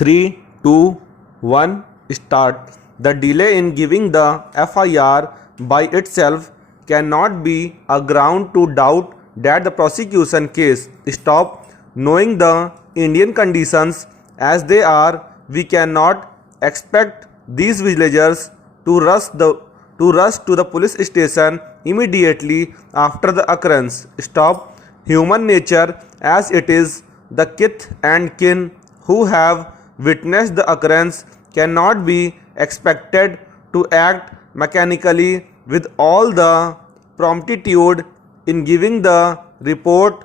3, 2, 1, start. The delay in giving the FIR by itself cannot be a ground to doubt that the prosecution case stop. Knowing the Indian conditions as they are, we cannot expect these villagers to rush to the police station immediately after the occurrence. Stop. Human nature as it is, the kith and kin who have witnessed the occurrence cannot be expected to act mechanically with all the promptitude in giving the report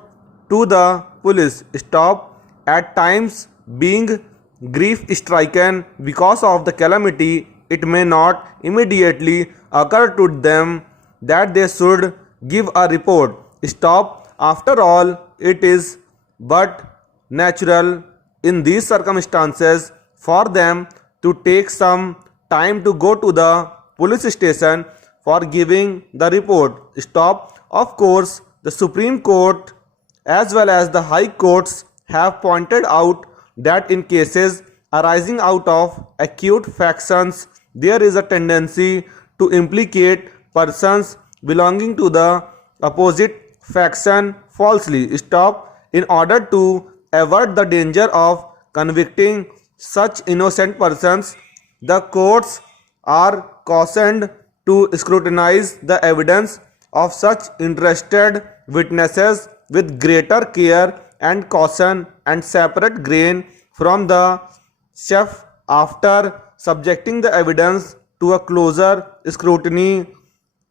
to the police. Stop. At times, being grief stricken because of the calamity, it may not immediately occur to them that they should give a report. Stop. After all, it is but natural in these circumstances for them to take some time to go to the police station for giving the report. Stop. Of course, the Supreme Court as well as the High Courts have pointed out that in cases arising out of acute factions, there is a tendency to implicate persons belonging to the opposite faction falsely. Stop. In order to avert the danger of convicting such innocent persons, the courts are cautioned to scrutinize the evidence of such interested witnesses with greater care and caution and separate grain from the chaff after subjecting the evidence to a closer scrutiny,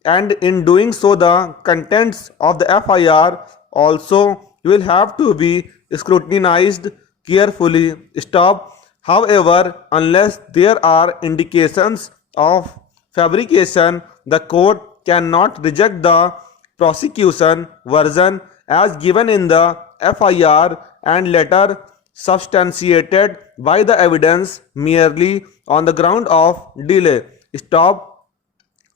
and in doing so the contents of the FIR also will have to be scrutinized carefully. Stop. However, unless there are indications of fabrication, the court cannot reject the prosecution version as given in the FIR and later substantiated by the evidence merely on the ground of delay. Stop.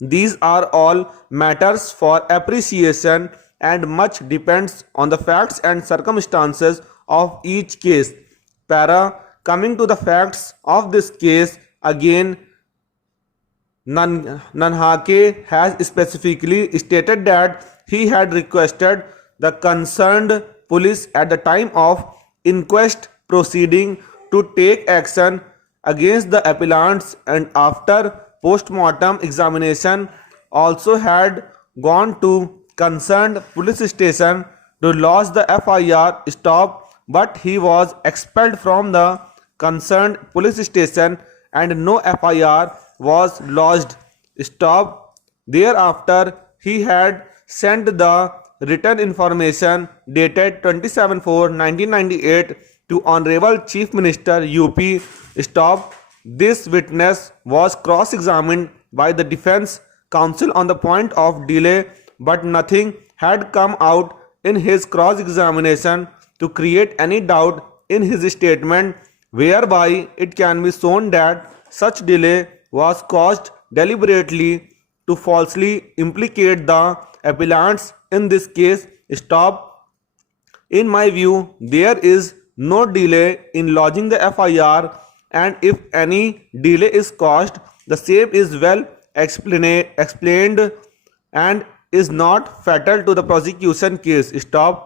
These are all matters for appreciation and much depends on the facts and circumstances of each case. Para. Coming to the facts of this case, again, Nanhake has specifically stated that he had requested the concerned police at the time of inquest proceeding to take action against the appellants, and after post-mortem examination also had gone to concerned police station to lodge the FIR. Stop. But he was expelled from the concerned police station and no FIR was lodged. Stop. Thereafter, he had sent the written information dated 27/4/1998 to Honorable Chief Minister UP. Stop. This witness was cross-examined by the defense counsel on the point of delay, but nothing had come out in his cross-examination to create any doubt in his statement, whereby it can be shown that such delay was caused deliberately to falsely implicate the appellants in this case. Stop. In my view, there is no delay in lodging the FIR, and if any delay is caused, the same is well explained and is not fatal to the prosecution case. Stop.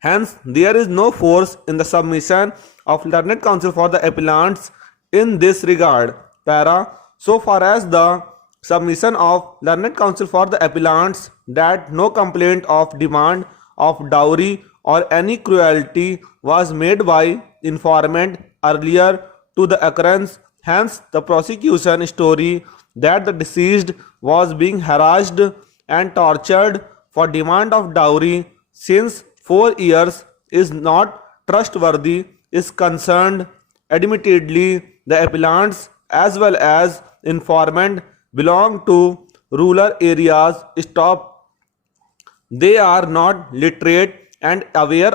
Hence, there is no force in the submission of learned counsel for the appellants in this regard. Para. So far as the submission of learned counsel for the appellants that no complaint of demand of dowry or any cruelty was made by informant earlier to the occurrence, hence the prosecution story that the deceased was being harassed and tortured for demand of dowry since 4 years is not trustworthy is concerned. Admittedly, the appellants as well as informant belong to rural areas. Stop. They are not literate and aware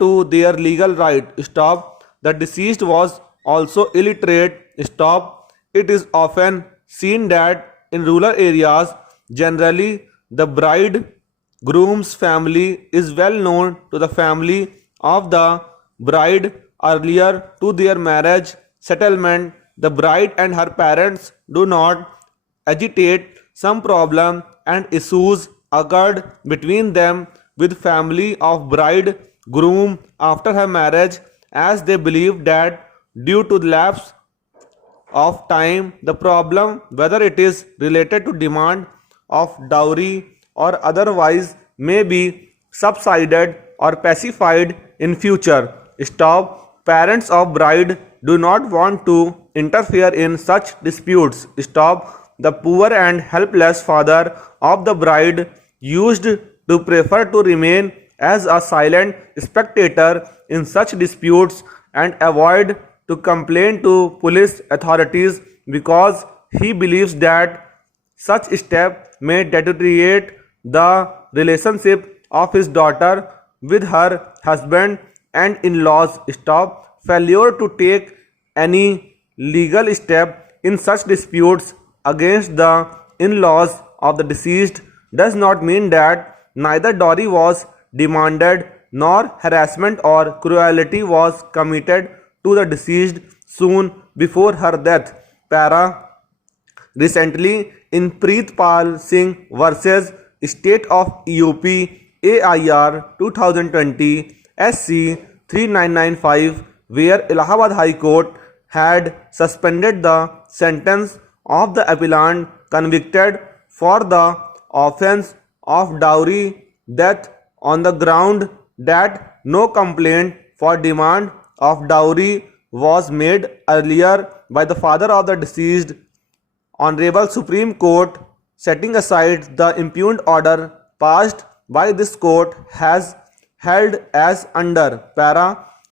to their legal right. Stop. The deceased was also illiterate. Stop. It is often seen that in rural areas, generally the bride groom's family is well known to the family of the bride earlier to their marriage settlement, the bride and her parents do not agitate. Some problem and issues occurred between them with family of bride groom after her marriage, as they believe that due to the lapse of time, the problem, whether it is related to demand of dowry or otherwise, may be subsided or pacified in future. Stop. Parents of bride do not want to interfere in such disputes. Stop. The poor and helpless father of the bride used to prefer to remain as a silent spectator in such disputes and avoid to complain to police authorities because he believes that such step may deteriorate the relationship of his daughter with her husband and in-laws. Stop. Failure to take any legal step in such disputes against the in-laws of the deceased does not mean that neither dowry was demanded nor harassment or cruelty was committed to the deceased soon before her death. Para. Recently, in Preetpal Singh versus State of UP AIR 2020 SC 3995, where Allahabad High Court had suspended the sentence of the appellant convicted for the offence of dowry death on the ground that no complaint for demand of dowry was made earlier by the father of the deceased. Honorable Supreme Court, setting aside the impugned order passed by this court, has held as under. Para.